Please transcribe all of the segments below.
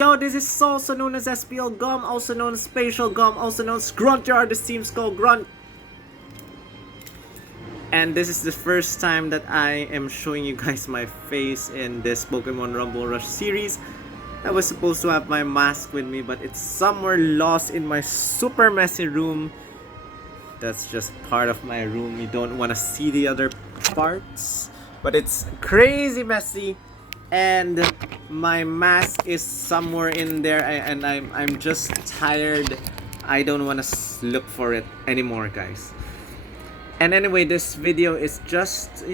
Yo, this is also known as SPL Gum, also known as Spatial Gum, also known as Gruntyard, this team's called Grunt. And this is the first time that I am showing you guys my face in this Pokemon Rumble Rush series. I was supposed to have my mask with me, but it's somewhere lost in my super messy room. That's just part of my room. You don't want to see the other parts, but it's crazy messy. And my mask is somewhere in there, and I'm just tired. I don't want to look for it anymore, guys. And anyway, this video is just,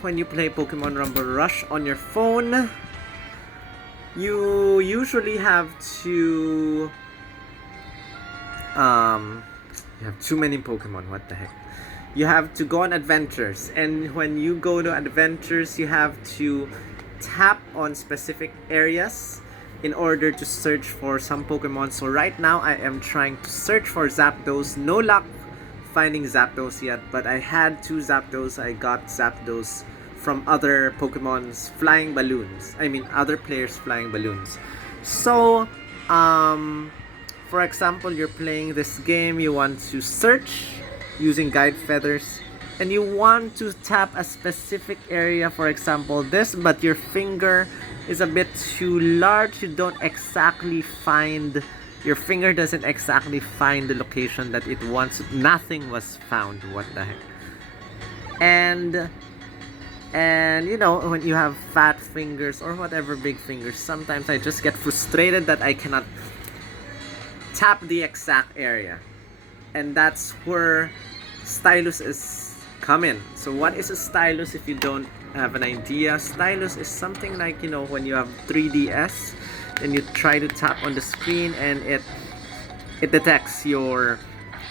when you play Pokemon Rumble Rush on your phone, you usually have to you have too many Pokemon. What the heck? You have to go on adventures, and when you go to adventures, you have to tap on specific areas in order to search for some Pokemon. So right now I am trying to search for Zapdos. No luck finding Zapdos yet, but I had 2 Zapdos. I got Zapdos from other Pokemon's flying balloons. I mean other players' flying balloons. So for example, you're playing this game, you want to search using guide feathers, and you want to tap a specific area, for example this, but your finger is a bit too large. You don't exactly find, your finger doesn't exactly find the location that it wants. Nothing was found. What the heck? And when you have fat fingers or whatever, big fingers, sometimes I just get frustrated that I cannot tap the exact area, and that's where Stylus is come in. So what is a stylus? If you don't have an idea, stylus is something like, when you have 3DS, then you try to tap on the screen and it detects your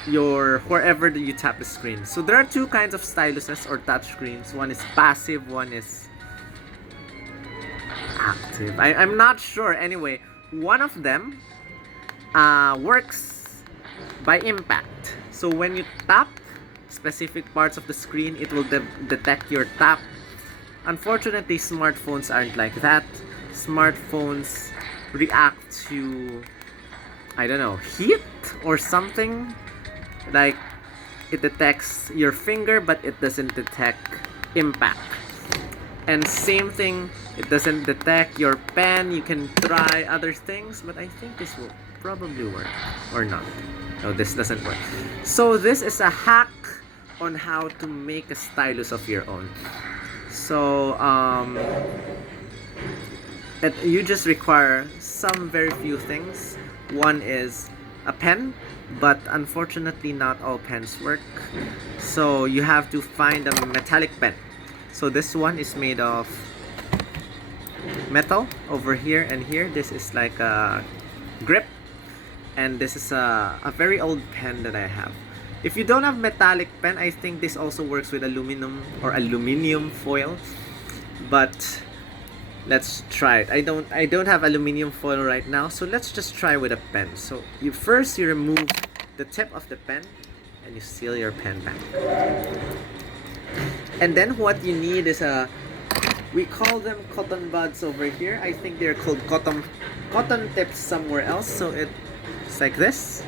wherever you tap the screen. So there are 2 kinds of styluses or touch screens. One is passive, one is active. I'm not sure. Anyway, one of them works by impact. So when you tap specific parts of the screen, it will detect your tap. Unfortunately, smartphones aren't like that. Smartphones react to, I don't know, heat or something. Like, it detects your finger, but it doesn't detect impact. And same thing, it doesn't detect your pen. You can try other things, but I think this will probably work or not. No, this doesn't work. So this is a hack on how to make a stylus of your own. So you just require some very few things. One is a pen, but unfortunately not all pens work. So you have to find a metallic pen. So this one is made of metal over here and here. This is like a grip, and this is a very old pen that I have. If you don't have metallic pen, I think this also works with aluminum or aluminium foil. But let's try it. I don't have aluminum foil right now, so let's just try with a pen. So you remove the tip of the pen and you seal your pen back. And then what you need is we call them cotton buds over here. I think they're called cotton tips somewhere else. So it's like this.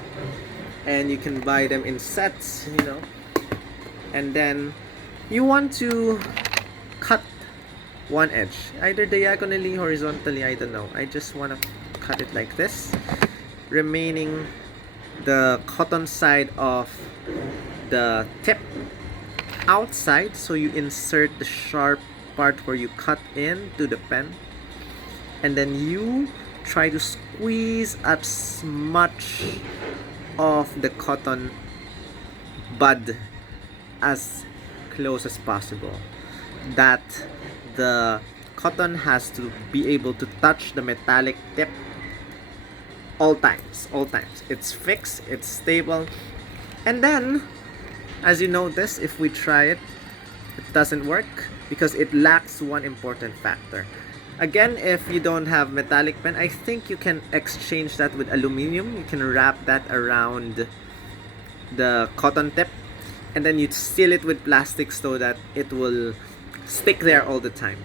And you can buy them in sets, and then you want to cut one edge, either diagonally, horizontally, I don't know. I just want to cut it like this, remaining the cotton side of the tip outside. So you insert the sharp part where you cut into the pen, and then you try to squeeze as much of the cotton bud as close as possible, that the cotton has to be able to touch the metallic tip all times. It's fixed, it's stable. And then, as you notice, if we try it, it doesn't work because it lacks one important factor. Again, if you don't have metallic pen, I think you can exchange that with aluminum. You can wrap that around the cotton tip, and then you seal it with plastic so that it will stick there all the time.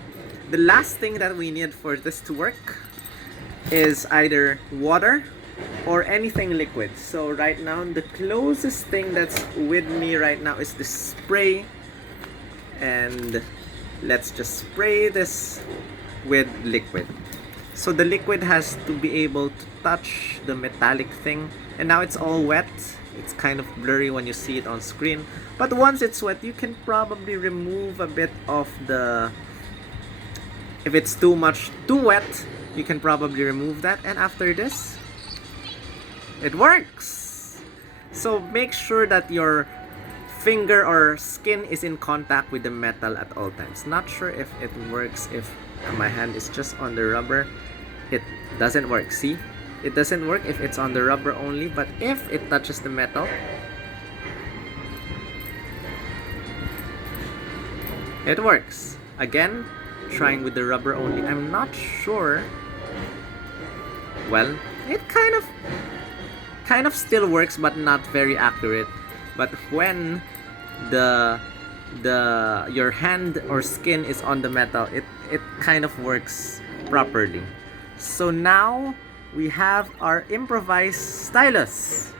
The last thing that we need for this to work is either water or anything liquid. So right now, the closest thing that's with me right now is the spray. And let's just spray this with liquid. So the liquid has to be able to touch the metallic thing. And now it's all wet. It's kind of blurry when you see it on screen. But once it's wet, you can probably remove a bit of the... If it's too wet, you can probably remove that. And after this, it works! So make sure that your finger or skin is in contact with the metal at all times. Not sure if it works if my hand is just on the rubber. It doesn't work. See? It doesn't work if it's on the rubber only, but if it touches the metal, it works. Again, trying with the rubber only. I'm not sure. Well, it kind of still works, but not very accurate. But when your hand or skin is on the metal, it kind of works properly. So now we have our improvised stylus.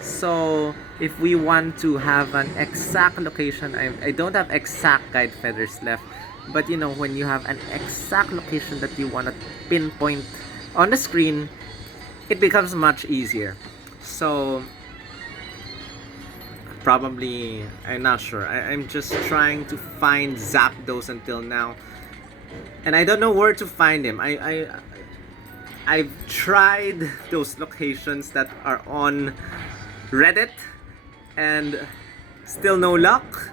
So if we want to have an exact location, I don't have exact guide feathers left, but you know, when you have an exact location that you want to pinpoint on the screen, it becomes much easier. So probably, I'm not sure. I'm just trying to find Zapdos until now, and I don't know where to find him. I've tried those locations that are on Reddit and still no luck.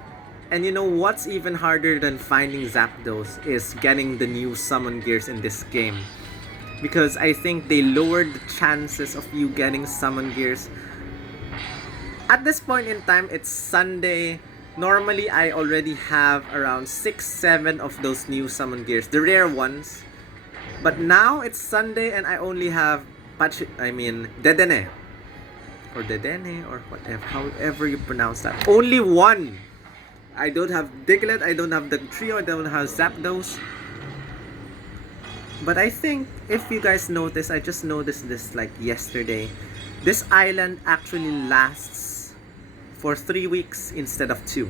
And you know what's even harder than finding Zapdos is getting the new summon gears in this game, because I think they lowered the chances of you getting summon gears. At this point in time, it's Sunday. Normally, I already have around 6-7 of those new summon gears, the rare ones. But now it's Sunday and I only have Dedenne. Or Dedenne or whatever, however you pronounce that. Only one. I don't have Diglett, I don't have the trio, I don't have Zapdos. But I think if you guys notice, I just noticed this like yesterday. This island actually lasts for 3 weeks instead of 2.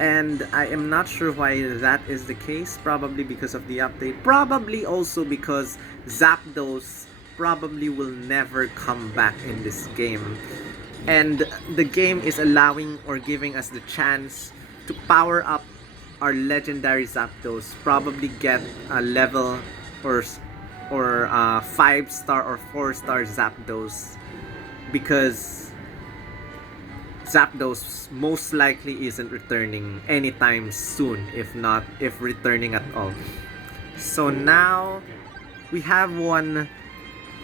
And I am not sure why that is the case. Probably because of the update. Probably also because Zapdos probably will never come back in this game. And the game is allowing or giving us the chance to power up our legendary Zapdos. Probably get a level or 5-star or 4-star Zapdos. Because Zapdos most likely isn't returning anytime soon, if returning at all. So now we have one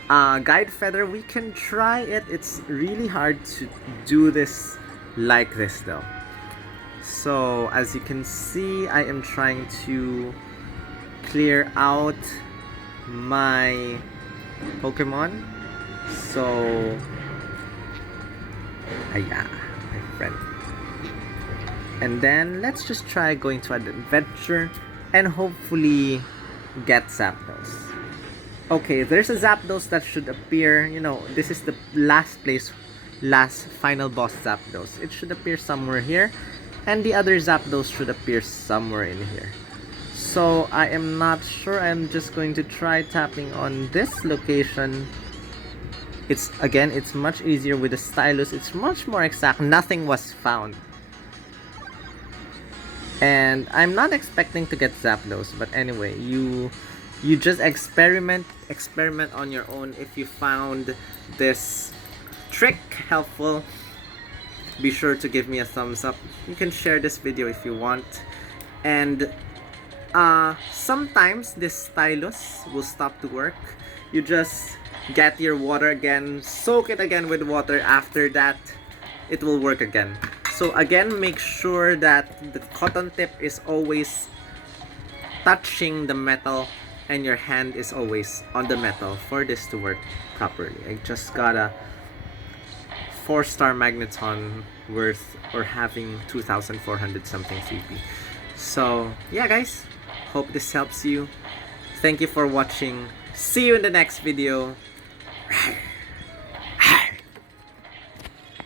guide feather. We can try it. It's really hard to do this like this though. So as you can see, I am trying to clear out my Pokemon. So yeah, my friend. And then let's just try going to an adventure and hopefully get Zapdos. Okay, there's a Zapdos that should appear. You know, this is the last final boss Zapdos. It should appear somewhere here. And the other Zapdos should appear somewhere in here. So I am not sure. I'm just going to try tapping on this location. It's much easier with the stylus. It's much more exact. Nothing was found. And I'm not expecting to get Zapdos, but anyway, you just experiment on your own. If you found this trick helpful, be sure to give me a thumbs up. You can share this video if you want. And sometimes this stylus will stop to work. You just get your water again, soak it again with water. After that, it will work again. So again, make sure that the cotton tip is always touching the metal and your hand is always on the metal for this to work properly. I just got a 4-star magneton worth or having 2,400 something CP. So yeah guys, hope this helps you. Thank you for watching. See you in the next video.